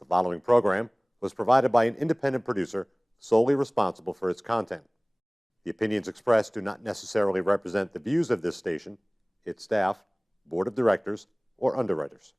The following program was provided by an independent producer solely responsible for its content. The opinions expressed do not necessarily represent the views of this station, its staff, board of directors, or underwriters.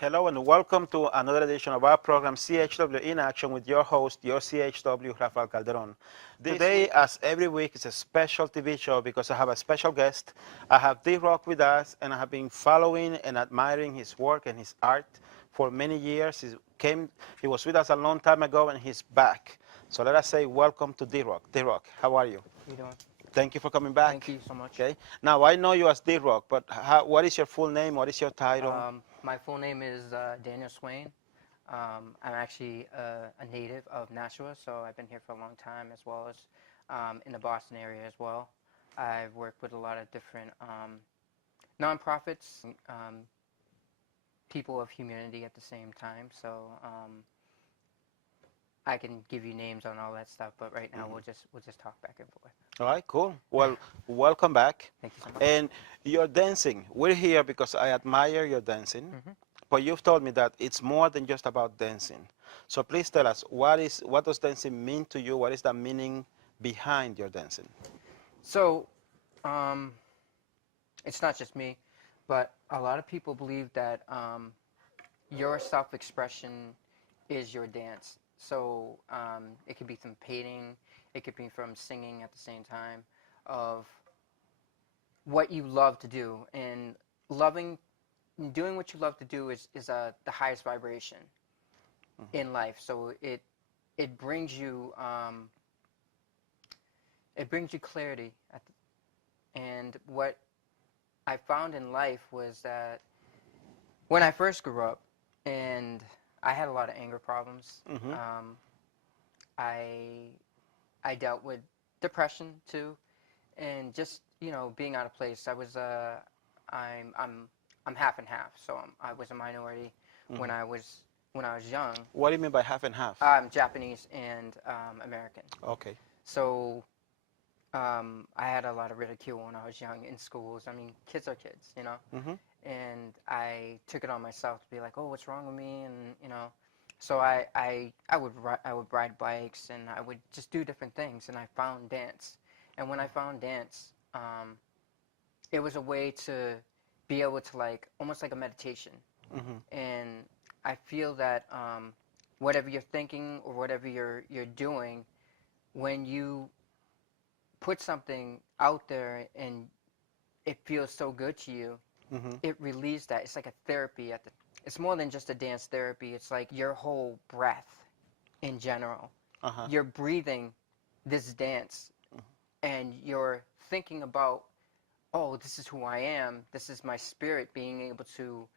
Hello and welcome to another edition of our program CHW In Action with your host, your CHW, Rafael Calderon. Today, as every week, is a special TV show because I have a special guest. I have D Rok with us, and I have been following and admiring his work and his art for many years. He was with us a long time ago, and he's back. So let us say welcome to D Rok. D Rok, how are you? How you doing? Thank you for coming back. Thank you so much. Okay. Now, I know you as D Rok, but what is your full name? What is your title? My full name is Daniel Swain. I'm actually a native of Nashua, so I've been here for a long time, as well as in the Boston area as well. I've worked with a lot of different nonprofits, people of humanity at the same time. So I can give you names on all that stuff, but right now we'll just talk back and forth. All right, cool. Well, welcome back. Thank you so much. And you're dancing. We're here because I admire your dancing, but you've told me that it's more than just about dancing. So please tell us, what does dancing mean to you? What is the meaning behind your dancing? So it's not just me, but a lot of people believe that your self-expression is your dance. So it could be from painting, it could be from singing at the same time, of what you love to do. And doing what you love to do is the highest vibration in life. So it brings you clarity. And what I found in life was that when I first grew up, and I had a lot of anger problems. I dealt with depression too, and just being out of place. I'm half and half, so I was a minority when I was young. What do you mean by half and half? I'm Japanese and American. Okay. So I had a lot of ridicule when I was young in schools. I mean, kids are kids, And I took it on myself to be like, oh, what's wrong with me? And so I would ride bikes, and I would just do different things. And I found dance, and when I found dance, it was a way to be able to almost like a meditation. And I feel that whatever you're thinking or whatever you're doing, when you put something out there and it feels so good to you, it relieves that. It's like a therapy. It's more than just a dance therapy. It's like your whole breath in general. You're breathing this dance, and you're thinking about, oh, this is who I am. This is my spirit being able to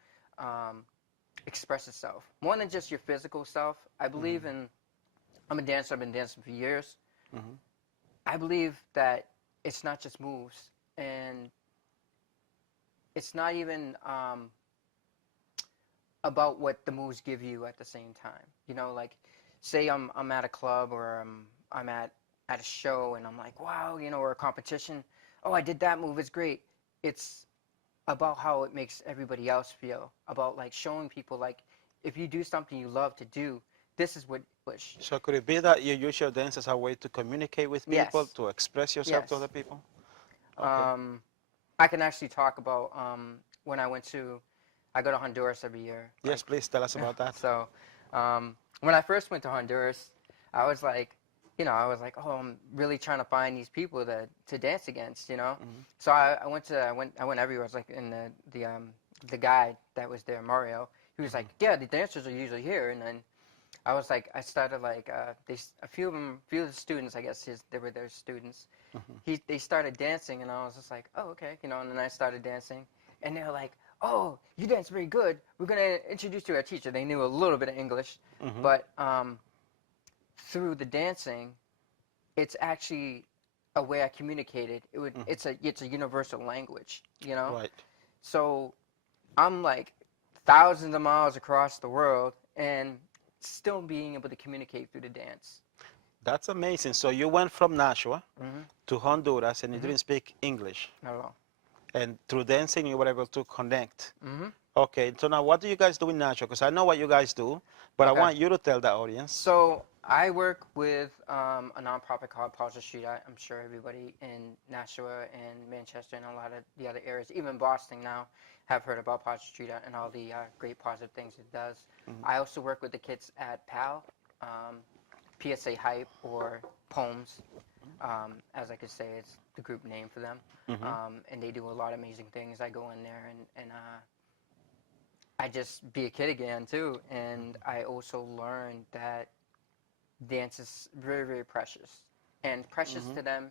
express itself. More than just your physical self. I believe I'm a dancer. I've been dancing for years. I believe that it's not just moves, and it's not even about what the moves give you at the same time. Like, say I'm at a club, or I'm at a show, and I'm like, wow, or a competition. Oh, I did that move. It's great. It's about how it makes everybody else feel. About showing people, if you do something you love to do, this is what. So could it be that you use your dance as a way to communicate with people, to express yourself to other people? Okay. I can actually talk about when I go to Honduras every year. Yes, please tell us about that. So when I first went to Honduras, I was like, oh, I'm really trying to find these people to dance against, So I went everywhere. I was like, in the guide that was there, Mario, he was like, yeah, the dancers are usually here. And then I was like, I started a few of the students, I guess they were their students. They started dancing, and I was just like, oh, okay, and then I started dancing, and they were like, oh, you dance very good. We're going to introduce you to our teacher. They knew a little bit of English, but through the dancing, it's actually a way I communicated. It's a universal language, you know? Right. So I'm like thousands of miles across the world and still being able to communicate through the dance. That's amazing. So you went from Nashua Mm-hmm. to Honduras and you didn't speak English. Not at all. And through dancing, you were able to connect. Mm-hmm. Okay, so now what do you guys do in Nashua? Because I know what you guys do, but I Okay. want you to tell the audience. So I work with a nonprofit called Positive Street. I'm sure everybody in Nashua and Manchester and a lot of the other areas, even Boston now, have heard about Positive Street and all the great positive things it does. I also work with the kids at PAL, PSA Hype, or Poems, as I could say, it's the group name for them. And they do a lot of amazing things. I go in there and I just be a kid again too, and I also learned that dance is very, very precious, and precious to them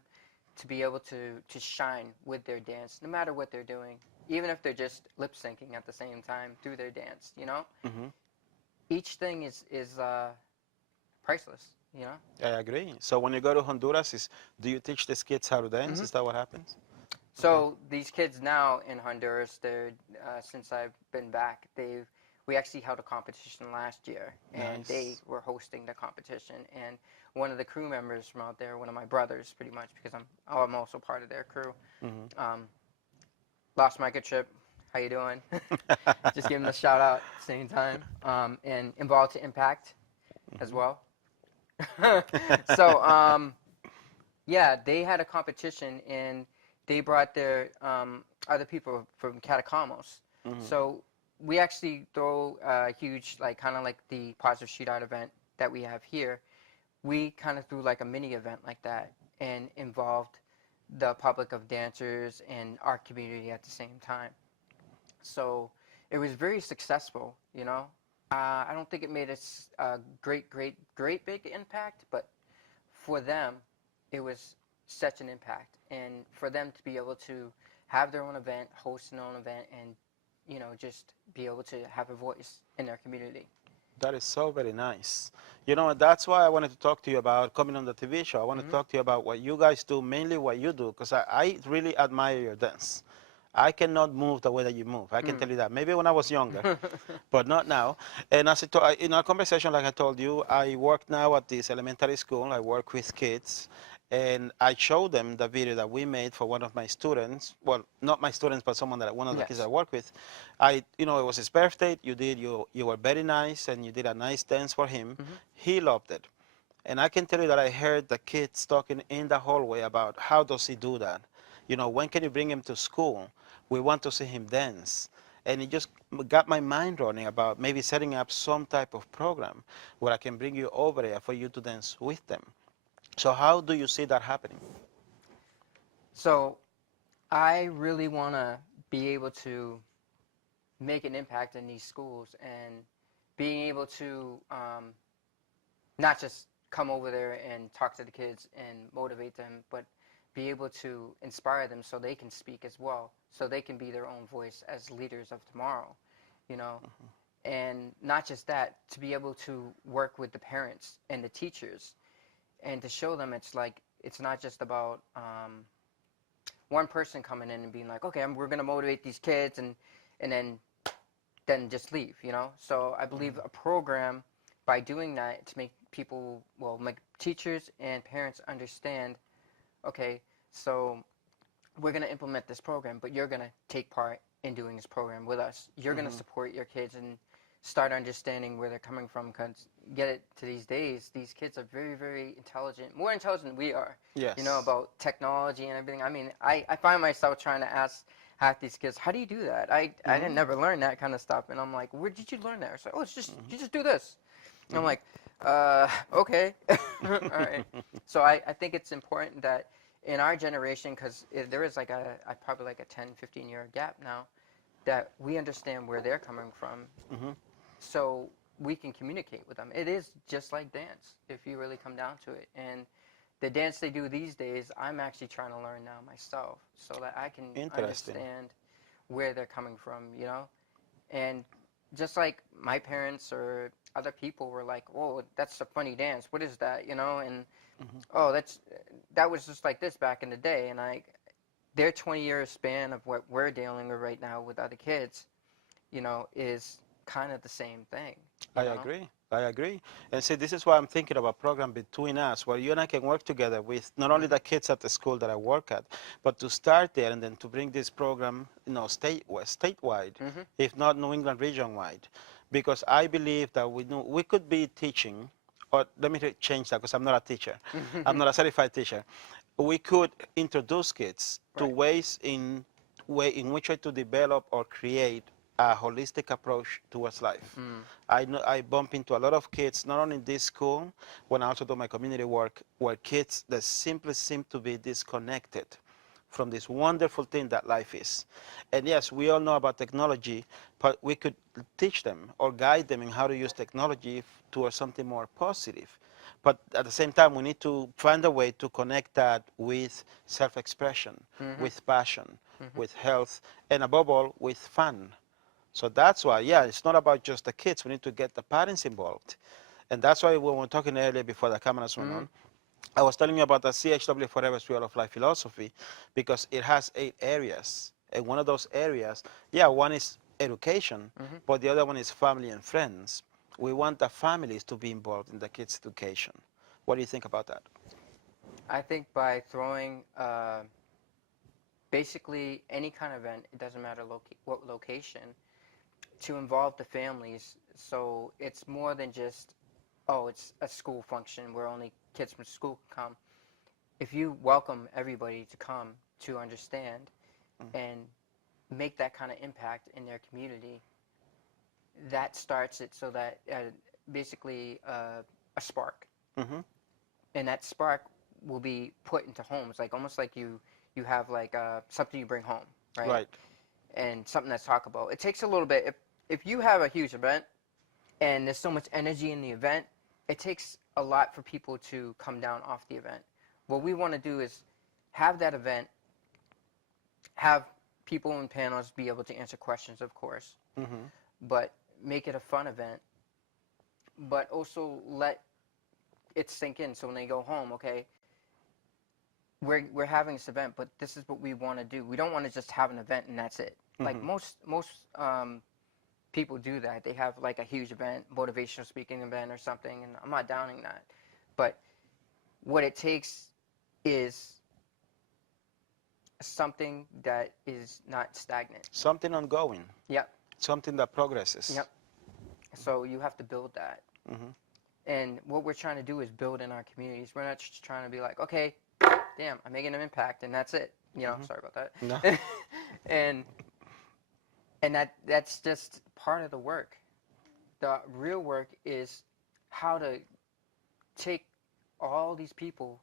to be able to shine with their dance, no matter what they're doing, even if they're just lip syncing at the same time through their dance. You know, each thing is priceless. You know. I agree. So when you go to Honduras, do you teach these kids how to dance? Is that what happens? So these kids now in Honduras, they're since I've been back, we actually held a competition last year, and they were hosting the competition. And one of the crew members from out there, one of my brothers, pretty much, because I'm also part of their crew. Lost Microchip, how you doing? Just give him a shout out at the same time. And Involved to Impact as well. So yeah, they had a competition and they brought their other people from Catacombos. So we actually throw a huge, like, kind of like the Positive Street Art event that we have here. We kind of threw like a mini event like that and involved the public of dancers and our community at the same time. So it was very successful, you know. I don't think it made a great big impact, but for them, it was such an impact. And for them to be able to have their own event, host their own event, and, you know, just be able to have a voice in their community. That is so very nice. You know, that's why I wanted to talk to you about coming on the TV show. I want to talk to you about what you guys do, mainly what you do, because I really admire your dance. I cannot move the way that you move. I can tell you that. Maybe when I was younger, but not now. And as in our conversation, like I told you, I work now at this elementary school. I work with kids. And I showed them the video that we made for one of my students. Well, not my students, but one of the kids I work with. You know, it was his birthday. You were very nice, and you did a nice dance for him. He loved it. And I can tell you that I heard the kids talking in the hallway about how does he do that? You know, when can you bring him to school? We want to see him dance. And it just got my mind running about maybe setting up some type of program where I can bring you over there for you to dance with them. So how do you see that happening? So I really want to be able to make an impact in these schools and being able to not just come over there and talk to the kids and motivate them, but be able to inspire them so they can speak as well, so they can be their own voice as leaders of tomorrow, you know. And not just that, to be able to work with the parents and the teachers and to show them it's not just about one person coming in and being like, okay, we're going to motivate these kids and then just leave, you know. So I believe a program, by doing that, to make people, well, make teachers and parents understand, okay, so we're going to implement this program, but you're going to take part in doing this program with us. You're going to support your kids and start understanding where they're coming from, because get it to these days, these kids are very, very intelligent, more intelligent than we are, you know, about technology and everything. I mean, I find myself trying to ask half these kids, how do you do that? I didn't never learn that kind of stuff. And I'm like, where did you learn that? It's like, oh, it's just, you just do this. And I'm like, okay. All right. So I think it's important that in our generation, because there is like probably like a 10, 15-year gap now, that we understand where they're coming from, so we can communicate with them. It is just like dance, if you really come down to it. And the dance they do these days, I'm actually trying to learn now myself, so that I can understand where they're coming from, you know? And just like my parents or other people were like, "Whoa, that's a funny dance. What is that?" You know, and oh, that was just like this back in the day. And their 20-year span of what we're dealing with right now with other kids, you know, is kind of the same thing. I agree. I agree. And see, this is why I'm thinking of a program between us where you and I can work together with not only the kids at the school that I work at, but to start there and then to bring this program, you know, statewide, if not New England region-wide. Because I believe that we could be teaching, or let me change that because I'm not a teacher. I'm not a certified teacher. We could introduce kids to ways in which way to develop or create a holistic approach towards life. I know I bump into a lot of kids, not only in this school, when I also do my community work, where kids that simply seem to be disconnected from this wonderful thing that life is. And yes, we all know about technology, but we could teach them or guide them in how to use technology towards something more positive. But at the same time, we need to find a way to connect that with self-expression, with passion, with health, and above all, with fun. So that's why, yeah, it's not about just the kids. We need to get the parents involved. And that's why when we were talking earlier before the cameras went on, I was telling you about the CHW Forever Spirit of Life philosophy because it has 8 areas. And one of those areas, yeah, one is education, but the other one is family and friends. We want the families to be involved in the kids' education. What do you think about that? I think by throwing basically any kind of event, it doesn't matter what location, to involve the families. So it's more than just, oh, it's a school function where only kids from school can come. If you welcome everybody to come to understand and make that kind of impact in their community, that starts it so that basically a spark. And that spark will be put into homes, like almost like you have like something you bring home, right? Right. And something that's talkable. It takes a little bit. If you have a huge event and there's so much energy in the event, it takes a lot for people to come down off the event. What we want to do is have that event, have people in panels be able to answer questions, of course, but make it a fun event, but also let it sink in. So when they go home, okay, we're having this event, but this is what we want to do. We don't want to just have an event and that's it. Like most people do that. They have like a huge event, motivational speaking event or something, and I'm not downing that. But what it takes is something that is not stagnant. Something ongoing. Yep. Something that progresses. Yep. So you have to build that. And what we're trying to do is build in our communities. We're not just trying to be like, okay, damn, I'm making an impact and that's it. You know, sorry about that. No. and that's just part of the work. The real work is how to take all these people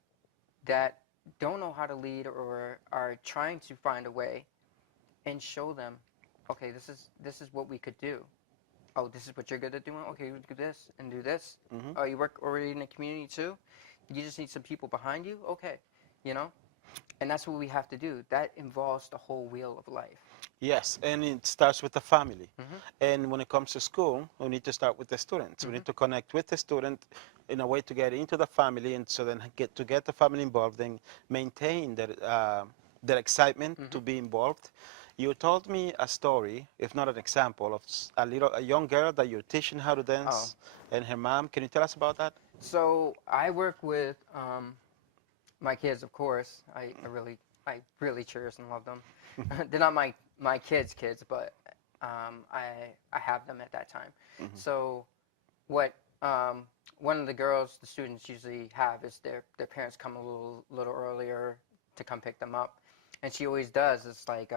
that don't know how to lead or are trying to find a way and show them, okay, this is what we could do. Oh, this is what you're good at doing? Okay, do this and do this. Oh, you work already in the community too? You just need some people behind you? Okay, you know? And that's what we have to do. That involves the whole wheel of life. Yes, and it starts with the family. And when it comes to school, we need to start with the students. We need to connect with the student in a way to get into the family, and so then get the family involved and maintain their excitement to be involved. You told me a story, if not an example, of a young girl that you're teaching how to dance, and her mom. Can you tell us about that? So I work with my kids, of course. I really cherish and love them. They're not my kids, but I have them at that time. So what one of the girls, the students usually have is their parents come a little earlier to come pick them up, and she always does. It's like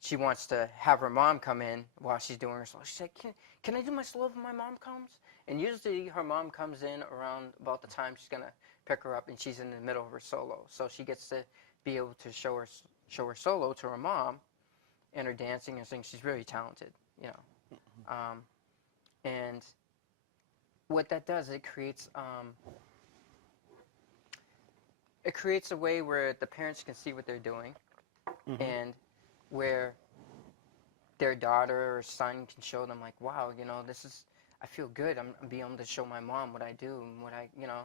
she wants to have her mom come in while she's doing her solo. She's like, can I do my solo when my mom comes? And usually her mom comes in around about the time she's gonna pick her up, and she's in the middle of her solo, so she gets to be able to show her solo to her mom, and her dancing and singing. She's really talented, you know. And what that does, it creates a way where the parents can see what they're doing, and where their daughter or son can show them like, wow, you know, this is, I feel good. I'm being able to show my mom what I do and what I, you know,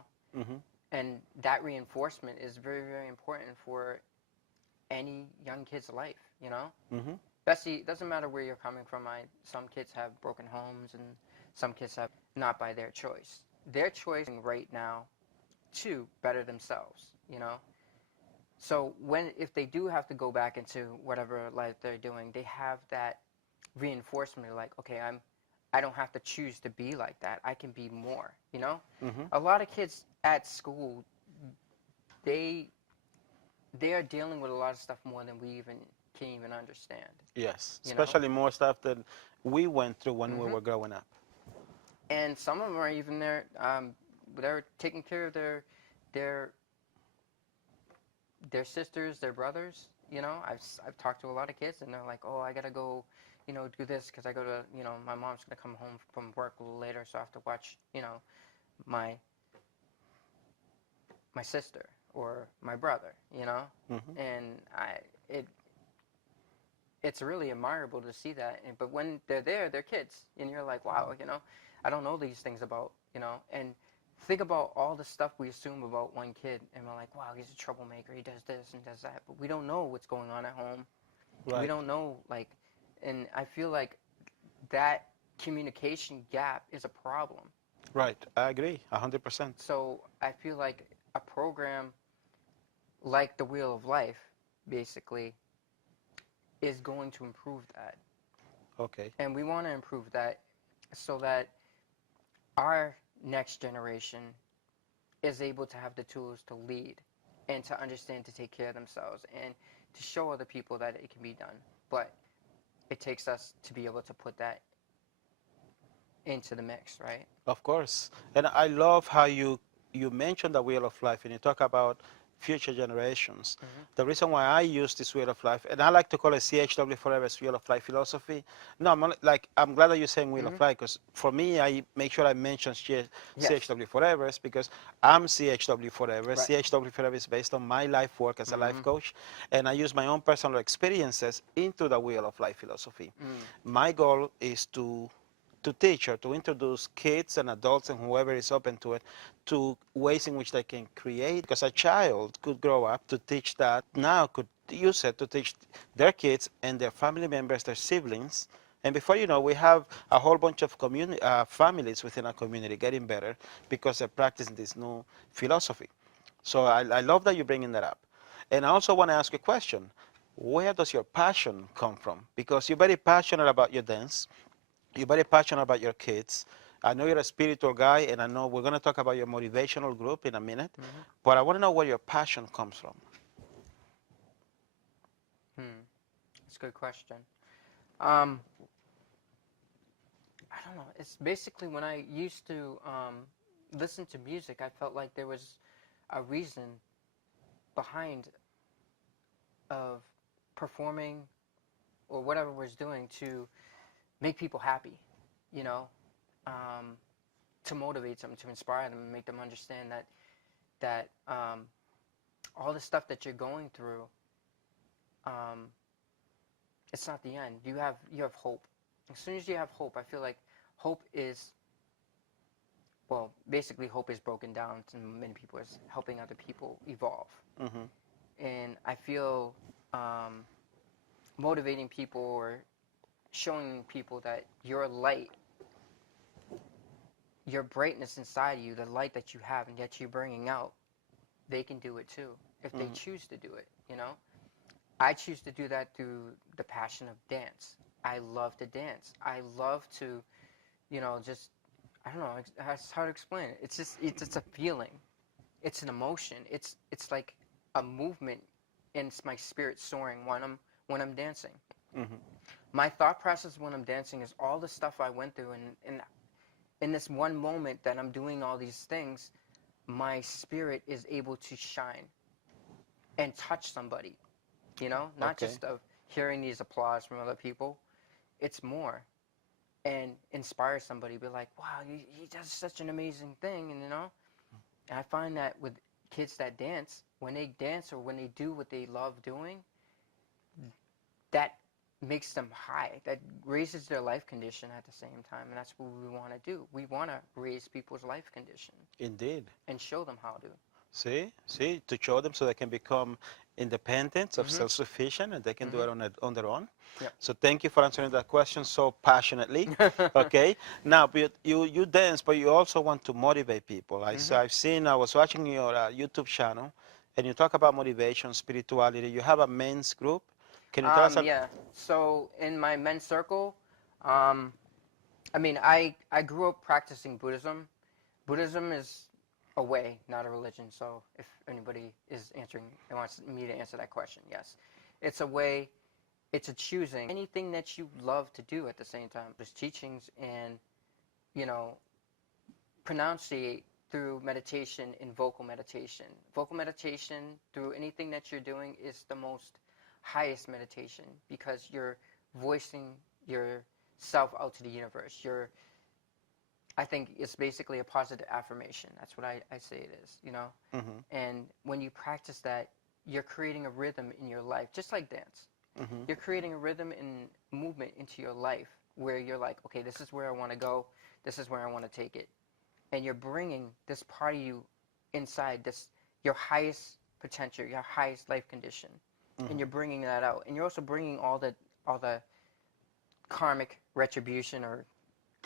and that reinforcement is very, very important for any young kid's life, you know. Especially, it doesn't matter where you're coming from. Some kids have broken homes and some kids have not by their choice. Their choice right now to better themselves, you know. So if they do have to go back into whatever life they're doing, they have that reinforcement. Like, okay, I don't have to choose to be like that. I can be more, you know. A lot of kids at school, they are dealing with a lot of stuff more than we can even understand. Yes, you know? especially more stuff that we went through when we were growing up. And some of them are even there. They're taking care of their sisters, their brothers. You know, I've talked to a lot of kids, and they're like, "Oh, I gotta go, you know, do this because I go to, you know, my mom's gonna come home from work a little later, so I have to watch, you know, my sister or my brother, you know." And it's really admirable to see that. But when they're there, they're kids, and you're like, wow, you know, I don't know these things about, you know, and think about all the stuff we assume about one kid, and we're like, wow, he's a troublemaker, he does this and does that, but we don't know what's going on at home. Right. We don't know, like, and I feel like that communication gap is a problem. Right, I agree, 100%. So I feel like a program like the Wheel of Life, basically, is going to improve that. Okay. And we want to improve that so that our next generation is able to have the tools to lead and to understand to take care of themselves and to show other people that it can be done. But it takes us to be able to put that into the mix, right? Of course. And I love how you mentioned the Wheel of Life and you talk about future generations. The reason why I use this Wheel of Life, and I like to call it CHW Forever's Wheel of Life philosophy. No, I'm glad that you're saying Wheel of Life, because for me, I make sure I mention CHW Forever's because I'm CHW Forever. Right. CHW Forever is based on my life work as a life coach, and I use my own personal experiences into the Wheel of Life philosophy. My goal is to teach or to introduce kids and adults and whoever is open to it to ways in which they can create, because a child could grow up to teach that, now could use it to teach their kids and their family members, their siblings, and before you know, we have a whole bunch of families within a community getting better because they're practicing this new philosophy. So I love that you're bringing that up. And I also want to ask you a question. Where does your passion come from? Because you're very passionate about your dance. You're very passionate about your kids. I know you're a spiritual guy, and I know we're going to talk about your motivational group in a minute, but I want to know where your passion comes from. That's a good question. I don't know. It's basically when I used to listen to music, I felt like there was a reason behind of performing or whatever was doing to make people happy, you know, to motivate them, to inspire them, and make them understand that all the stuff that you're going through, it's not the end. You have hope. As soon as you have hope, I feel like hope is, well, basically hope is broken down to many people as helping other people evolve. And I feel motivating people or showing people that your light, your brightness inside you, the light that you have and that you're bringing out, they can do it too if they choose to do it, you know? I choose to do that through the passion of dance. I love to dance. I love to, you know, just, I don't know, it's hard to explain it. It's just, it's a feeling. It's an emotion. It's like a movement, and it's my spirit soaring when I'm dancing. My thought process when I'm dancing is all the stuff I went through, and in this one moment that I'm doing all these things, my spirit is able to shine and touch somebody, you know, not just of hearing these applause from other people. It's more, and inspire somebody, be like, wow, he does such an amazing thing, and you know. And I find that with kids that dance, when they dance or when they do what they love doing, that makes them high, that raises their life condition at the same time, and that's what we want to do. We want to raise people's life condition Indeed. and show them how to. See, to show them so they can become independent, self-sufficient, and they can do it on their own. Yep. So thank you for answering that question so passionately. Okay. Now, but you dance, but you also want to motivate people. I was watching your YouTube channel, and you talk about motivation, spirituality. You have a men's group. Can you tell us? Yeah. So in my men's circle, I mean, I grew up practicing Buddhism. Buddhism is a way, not a religion. So if anybody is answering and wants me to answer that question, yes. It's a way, it's a choosing. Anything that you love to do at the same time. There's teachings and, you know, pronunciate through meditation and vocal meditation. Vocal meditation through anything that you're doing is the most highest meditation because you're voicing yourself out to the universe. I think it's basically a positive affirmation. That's what I say it is, you know? And when you practice that, you're creating a rhythm in your life, just like dance. You're creating a rhythm and movement into your life where you're like, okay, this is where I want to go. This is where I want to take it. And you're bringing this part of you inside, your highest potential, your highest life condition. And you're bringing that out. And you're also bringing all the karmic retribution or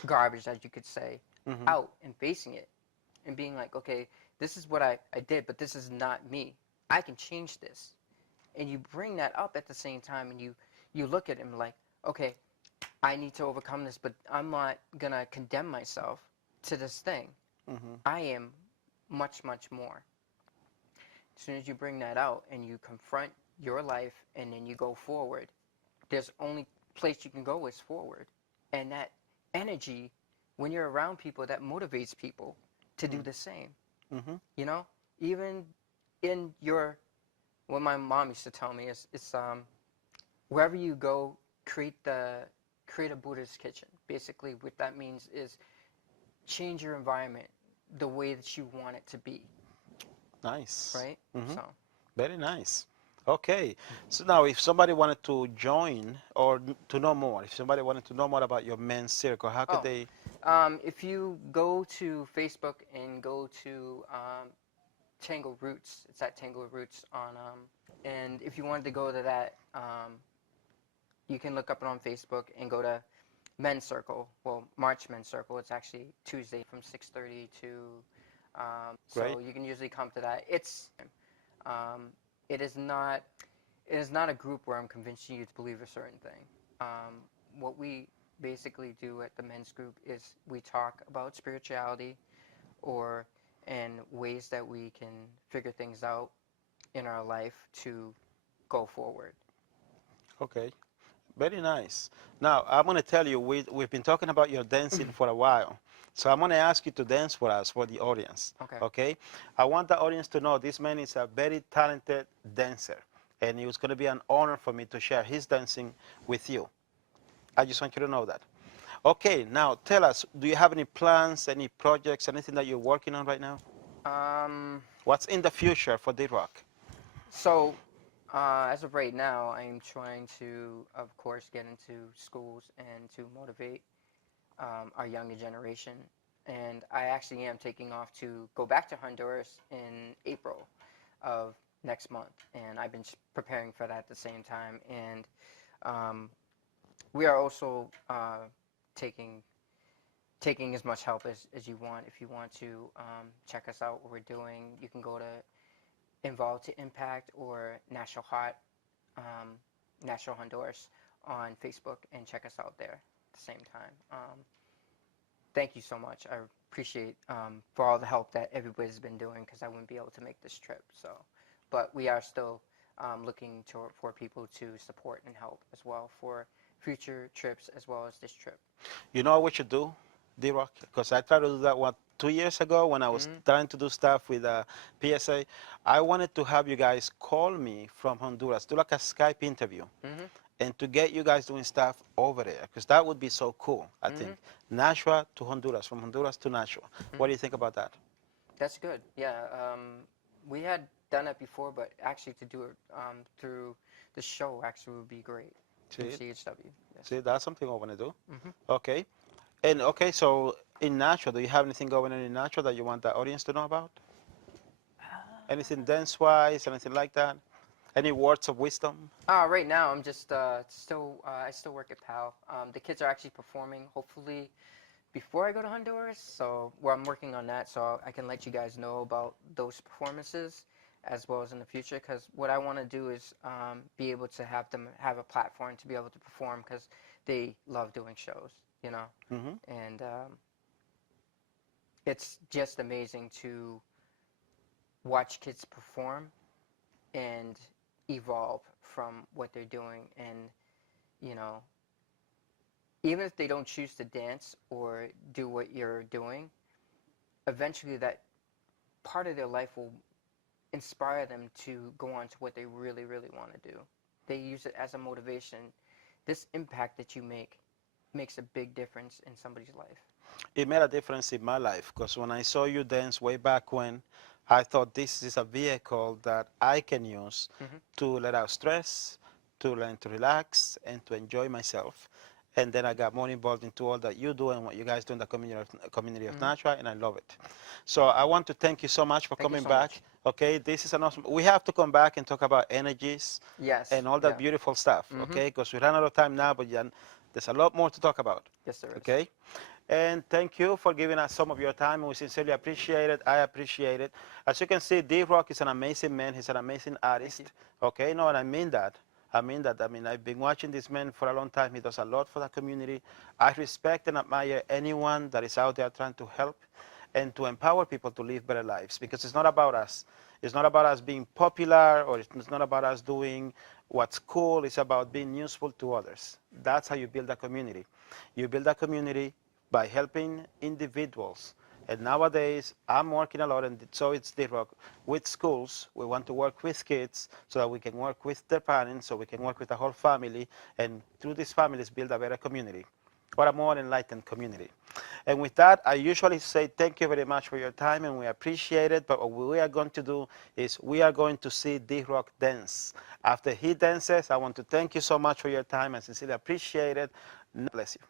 garbage, as you could say, out and facing it and being like, okay, this is what I did, but this is not me. I can change this. And you bring that up at the same time, and you look at him like, okay, I need to overcome this, but I'm not going to condemn myself to this thing. I am much, much more. As soon as you bring that out and you confront your life and then you go forward, there's only place you can go is forward. And that energy, when you're around people, that motivates people to do the same. You know, even in what my mom used to tell me is wherever you go, create a Buddhist kitchen. Basically, what that means is change your environment the way that you want it to be. Nice. Right? So. Very nice. Okay. So now, if somebody wanted to join or to know more, if somebody wanted to know more about your men's circle, how could they? If you go to Facebook and go to Tango Roots, it's at Tango Roots on, and if you wanted to go to that, you can look up it on Facebook and go to Men's Circle. Well, March Men's Circle. It's actually Tuesday from 6:30 to. So you can usually come to that. It is not a group where I'm convincing you to believe a certain thing. What we basically do at the men's group is we talk about spirituality and ways that we can figure things out in our life to go forward. Okay. Very nice. Now, I'm going to tell you, we've been talking about your dancing for a while. So I'm going to ask you to dance for us, for the audience. Okay? I want the audience to know this man is a very talented dancer. And it was going to be an honor for me to share his dancing with you. I just want you to know that. Okay, now tell us, do you have any plans, any projects, anything that you're working on right now? What's in the future for D Rok? So, as of right now, I'm trying to, of course, get into schools and to motivate our younger generation. And I actually am taking off to go back to Honduras in April of next month. And I've been preparing for that at the same time. And we are also taking as much help as you want. If you want to check us out, what we're doing, you can go to Involved to Impact or National Honduras on Facebook and check us out there at the same time. Thank you so much. I appreciate for all the help that everybody's been doing because I wouldn't be able to make this trip. But we are still looking for people to support and help as well for future trips as well as this trip. You know what we should do, D Rok? Because I tried to do that 2 years ago when I was trying to do stuff with PSA. I wanted to have you guys call me from Honduras, do like a Skype interview, and to get you guys doing stuff over there, because that would be so cool, I think. Nashua to Honduras, from Honduras to Nashua. What do you think about that? That's good, yeah. We had done it before, but actually to do it through the show actually would be great. in See, CHW. Yes. see, that's something I want to do. Mm-hmm. Okay. And okay, so in Nashua, do you have anything going on in Nashua that you want the audience to know about? Anything dance-wise, anything like that? Any words of wisdom? Right now, I'm just still I still work at PAL. The kids are actually performing. Hopefully, before I go to Honduras. So I'm working on that, so I can let you guys know about those performances as well as in the future. Because what I want to do is be able to have them have a platform to be able to perform, because they love doing shows, you know. Mm-hmm. And it's just amazing to watch kids perform and evolve from what they're doing. And you know, even if they don't choose to dance or do what you're doing, eventually that part of their life will inspire them to go on to what they really, really want to do. They use it as a motivation. This impact that you make makes a big difference in somebody's life. It made a difference in my life, because when I saw you dance way back when, I thought this is a vehicle that I can use to let out stress, to learn to relax, and to enjoy myself. And then I got more involved into all that you do and what you guys do in the community of Nashua, and I love it. So I want to thank you so much for coming back. Much. Okay, this is an awesome. We have to come back and talk about energies, yes, and all that beautiful stuff. Okay, because we ran out of time now, but there's a lot more to talk about. Yes, there is. Okay. And thank you for giving us some of your time. We sincerely appreciate it. I appreciate it. As you can see, D Rok is an amazing man. He's an amazing artist. Okay, no, and I mean that. I mean, I've been watching this man for a long time. He does a lot for the community. I respect and admire anyone that is out there trying to help and to empower people to live better lives, because it's not about us. It's not about us being popular, or it's not about us doing what's cool. It's about being useful to others. That's how you build a community. You build a community by helping individuals. And nowadays, I'm working a lot, and so it's D Rok, with schools. We want to work with kids so that we can work with their parents, so we can work with the whole family, and through these families, build a better community, or a more enlightened community. And with that, I usually say thank you very much for your time, and we appreciate it. But what we are going to do is we are going to see D Rok dance. After he dances, I want to thank you so much for your time. I sincerely appreciate it. God bless you.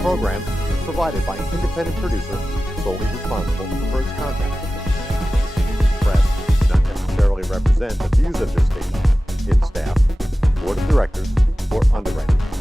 Program is provided by an independent producer solely responsible for its content. Press do not necessarily represent the views of this station, its staff, board of directors, or underwriters.